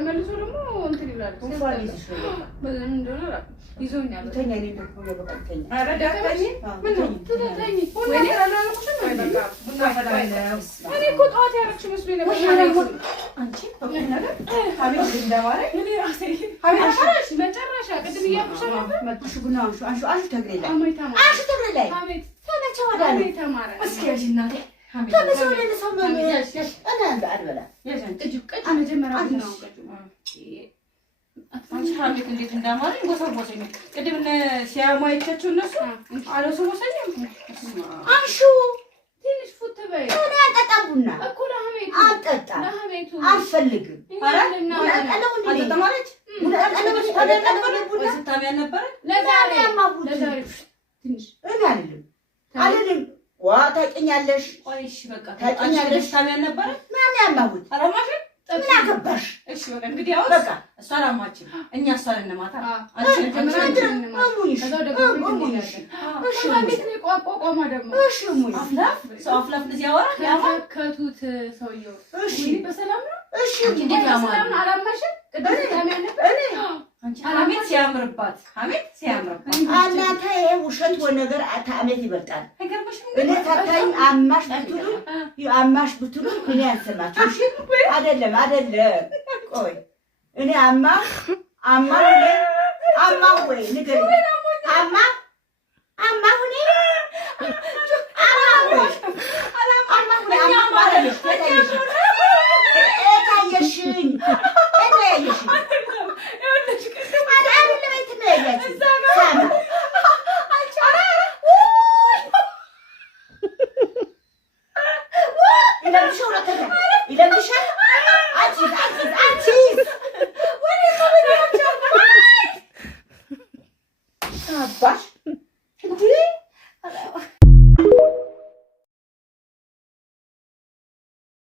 መልሶ ደግሞ እንትን ይላል ይዞኛል ተኛኝ ደግሞ ለበቀኝ አረ ዳክተኝ ምን ነው ተተኝ ወይኔ አላልኩሽም በቃ ቡና ፈላለው እኔ እኮ ጧት ያረክሽ መስሎኝ ነበር አንቺ ነገር ሀቢብ እንደማረ እኔ ራሴ ሀቢብ መጨረሻ ቅድም እያልኩሽ ነበር መጥሽ ቡና አንሹ ተግሬ ላይ አንሹ ተግሬ ላይ ሀቢብ ተነቸው ወዳለ ተማረ እስኪ ያሽናቴ ሀቢብ ተነቸው ወዳለ ሰው ያሽ እኔ አልበላ ያሽን ቅጅ መጀመሪያ ነው አንቺ ሀቢብ እንዴት እንዳማረኝ ወሰወሰኝ ቅድም ሲያማይቻቸው እነሱ አለሰወሰኝ አንሹ ትንሽ ፉት በይ እኔ አጠጣቡና እኮ ለሀሜቱ አጠጣ ለሀሜቱ አልፈልግም አረለና አጠጣማለች አጠጣማለች ታደቀበለ ስታሚያ ነበር ለዛሬ ትንሽ እኔ አይደለም ዋ ታቀኛለሽ ቆይሽ በቃ ታቀኛለሽ ታሚያ ነበር ማን ያማሁት አረማሽ ምን አገባሽ እሺ ወደ እንግዲህ አውስ በቃ እሷን አማችን እኛ እሷን እንማታ አንቺ እንማታ ከዛው ደግሞ ምን ያደርግ እሺ እንዴት ነው ቆቆማ ደግሞ እሺ ሙይ አፍላፍ እንደዚህ ያወራ ያከቱት ሰውየው እሺ በሰላም ነው እሺ እንዴት ያማል አላማሽ ቅድም ታሚያ ነበር አንቺ ሀሜት ሲያምርባት ሀሜት ሲያምርባት እናንተ ይሄ ውሸት ወነገር ታሜት ይበልጣል እኔ ታታኝ አማሽ ብትሉ እኔ አልሰማችሁ እሺ አይደለም ቆይ እኔ አማ ወይ ንገሪ አማ ሁኔ ታየሽኝ Baş.